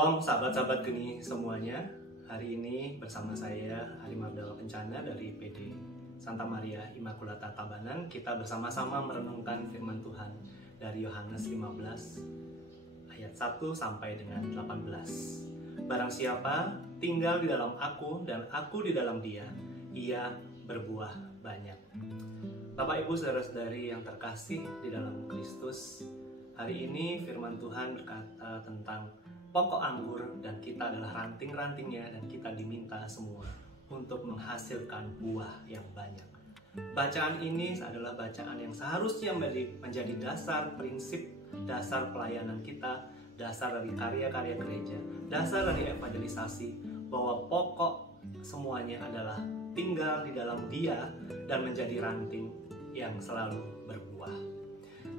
Shalom sahabat-sahabat geni semuanya. Hari ini bersama saya Ari Mardal Kencana dari PD Santa Maria Immaculata Tabanan. Kita bersama-sama merenungkan firman Tuhan dari Yohanes 15 ayat 1 sampai dengan 18. Barang siapa tinggal di dalam aku dan aku di dalam dia, ia berbuah banyak. Bapak Ibu saudara-saudari yang terkasih di dalam Kristus, hari ini firman Tuhan berkata tentang pokok anggur dan kita adalah ranting-rantingnya dan kita diminta semua untuk menghasilkan buah yang banyak. Bacaan ini adalah bacaan yang seharusnya menjadi dasar prinsip, dasar pelayanan kita, dasar dari karya-karya gereja, dasar dari evangelisasi, bahwa pokok semuanya adalah tinggal di dalam Dia dan menjadi ranting yang selalu berbuah.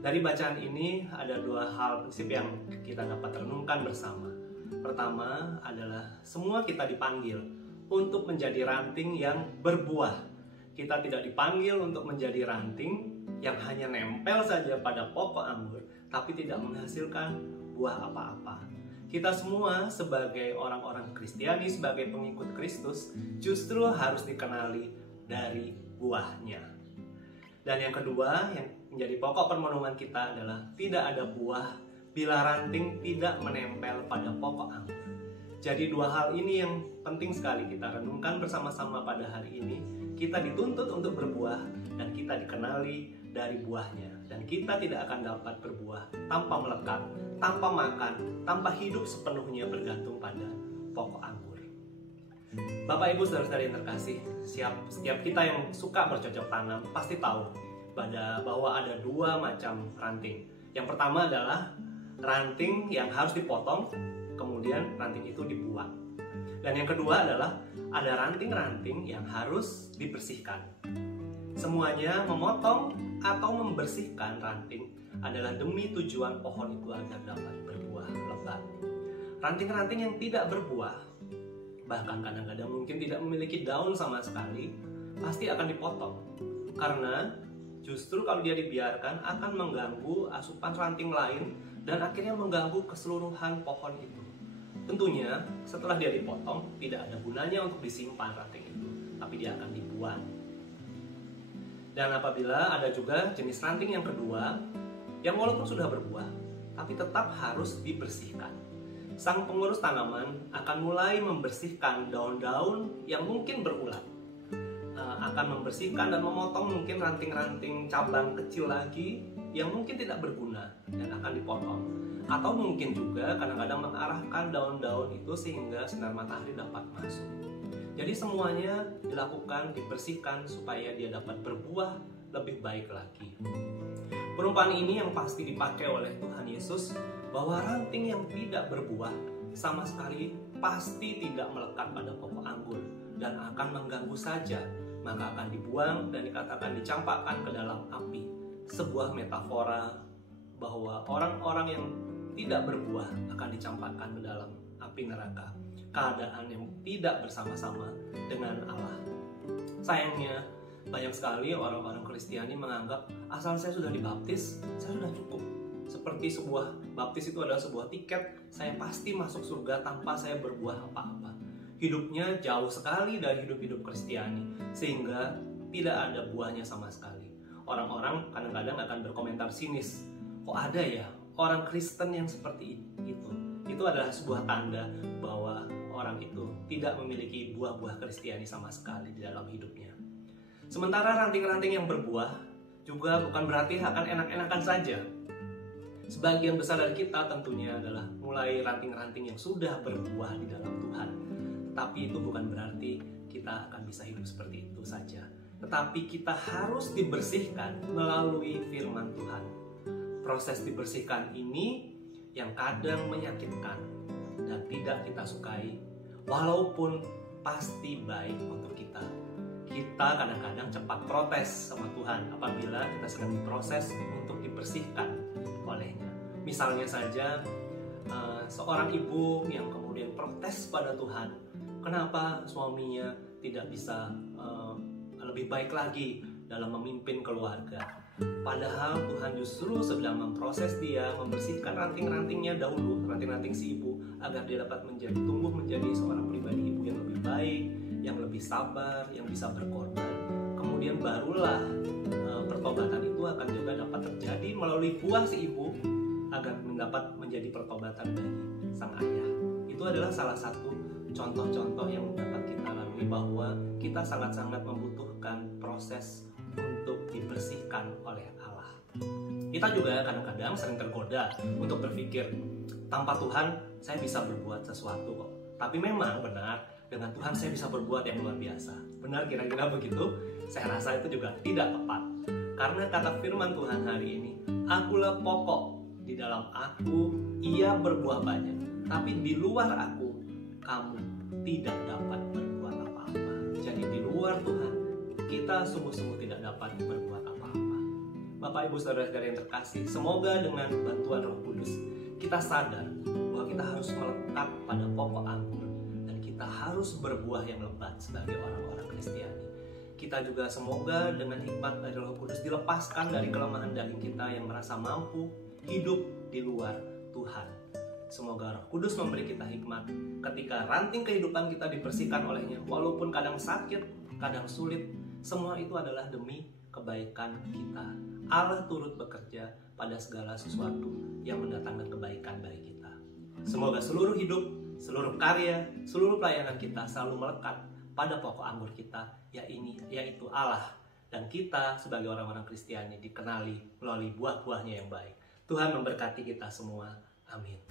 Dari bacaan ini ada dua hal prinsip yang kita dapat renungkan bersama. Pertama adalah semua kita dipanggil untuk menjadi ranting yang berbuah. Kita tidak dipanggil untuk menjadi ranting yang hanya nempel saja pada pokok anggur, tapi tidak menghasilkan buah apa-apa. Kita semua sebagai orang-orang Kristiani, sebagai pengikut Kristus, justru harus dikenali dari buahnya. Dan yang kedua, yang menjadi pokok permenungan kita adalah tidak ada buah bila ranting tidak menempel pada pokok anggur. Jadi dua hal ini yang penting sekali kita renungkan bersama-sama pada hari ini. Kita dituntut untuk berbuah dan kita dikenali dari buahnya. Dan kita tidak akan dapat berbuah tanpa melekat, tanpa makan, tanpa hidup sepenuhnya bergantung pada pokok anggur. Bapak Ibu saudara-saudari yang terkasih, setiap kita yang suka bercocok tanam pasti tahu bahwa ada dua macam ranting. Yang pertama adalah ranting yang harus dipotong, kemudian ranting itu dibuang. Dan yang kedua adalah ada ranting-ranting yang harus dibersihkan. Semuanya memotong atau membersihkan ranting adalah demi tujuan pohon itu agar dapat berbuah lebat. Ranting-ranting yang tidak berbuah, bahkan kadang-kadang mungkin tidak memiliki daun sama sekali, pasti akan dipotong. Karena justru kalau dia dibiarkan akan mengganggu asupan ranting lain dan akhirnya mengganggu keseluruhan pohon itu. Tentunya setelah dia dipotong tidak ada gunanya untuk disimpan ranting itu, tapi dia akan dibuang. Dan apabila ada juga jenis ranting yang kedua yang walaupun sudah berbuah tapi tetap harus dibersihkan. Sang pengurus tanaman akan mulai membersihkan daun-daun yang mungkin berulat, akan membersihkan dan memotong mungkin ranting-ranting cabang kecil lagi yang mungkin tidak berguna dan akan dipotong. Atau mungkin juga kadang-kadang mengarahkan daun-daun itu sehingga sinar matahari dapat masuk. Jadi semuanya dilakukan, dibersihkan supaya dia dapat berbuah lebih baik lagi. Perumpamaan ini yang pasti dipakai oleh Tuhan Yesus, bahwa ranting yang tidak berbuah sama sekali pasti tidak melekat pada pokok anggur dan akan mengganggu saja, maka akan dibuang dan dikatakan dicampakkan ke dalam api. Sebuah metafora bahwa orang-orang yang tidak berbuah akan dicampakkan ke dalam api neraka, keadaan yang tidak bersama-sama dengan Allah. Sayangnya banyak sekali orang-orang Kristiani menganggap asal saya sudah dibaptis, saya sudah cukup. Seperti sebuah baptis itu adalah sebuah tiket, saya pasti masuk surga tanpa saya berbuah apa-apa. Hidupnya jauh sekali dari hidup-hidup Kristiani, sehingga tidak ada buahnya sama sekali. Orang-orang kadang-kadang akan berkomentar sinis, kok ada ya orang Kristen yang seperti itu? Itu adalah sebuah tanda bahwa orang itu tidak memiliki buah-buah Kristiani sama sekali di dalam hidupnya. Sementara ranting-ranting yang berbuah juga bukan berarti akan enak-enakan saja. Sebagian besar dari kita tentunya adalah mulai ranting-ranting yang sudah berbuah di dalam Tuhan. Tetapi itu bukan berarti kita akan bisa hidup seperti itu saja. Tetapi kita harus dibersihkan melalui firman Tuhan. Proses dibersihkan ini yang kadang menyakitkan dan tidak kita sukai, walaupun pasti baik untuk kita. Kita kadang-kadang cepat protes sama Tuhan apabila kita sedang diproses untuk dibersihkan olehnya. Misalnya saja seorang ibu yang kemudian protes pada Tuhan, kenapa suaminya tidak bisa lebih baik lagi dalam memimpin keluarga. Padahal Tuhan justru sedang memproses dia, membersihkan ranting-rantingnya dahulu, ranting-ranting si ibu, agar dia dapat tumbuh menjadi seorang pribadi ibu yang lebih baik, yang lebih sabar, yang bisa berkorban. Kemudian barulah pertobatan itu akan juga dapat terjadi melalui buah si ibu, agar mendapat menjadi pertobatan bagi sang ayah. Itu adalah salah satu contoh-contoh yang dapat kita lalui, bahwa kita sangat-sangat membutuhkan proses untuk dibersihkan oleh Allah. Kita juga kadang-kadang sering tergoda untuk berpikir, tanpa Tuhan saya bisa berbuat sesuatu kok. Tapi memang benar, dengan Tuhan saya bisa berbuat yang luar biasa. Benar kira-kira begitu? Saya rasa itu juga tidak tepat. Karena kata firman Tuhan hari ini, akulah pokok, di dalam aku ia berbuah banyak, tapi di luar aku kamu tidak dapat berbuat apa-apa. Jadi di luar Tuhan kita sungguh-sungguh tidak dapat berbuat apa-apa. Bapak Ibu Saudara-saudara yang terkasih, semoga dengan bantuan Roh Kudus kita sadar bahwa kita harus melekat pada pokok anggur dan kita harus berbuah yang lebat sebagai orang-orang Kristiani. Kita juga semoga dengan hikmat dari Roh Kudus dilepaskan dari kelemahan daging kita yang merasa mampu hidup di luar Tuhan. Semoga Roh Kudus memberi kita hikmat ketika ranting kehidupan kita dibersihkan olehnya, walaupun kadang sakit, kadang sulit. Semua itu adalah demi kebaikan kita. Allah turut bekerja pada segala sesuatu yang mendatangkan kebaikan bagi kita. Semoga seluruh hidup, seluruh karya, seluruh pelayanan kita selalu melekat pada pokok anggur kita, yaitu Allah. Dan kita sebagai orang-orang Kristiani dikenali melalui buah-buahnya yang baik. Tuhan memberkati kita semua. Amin.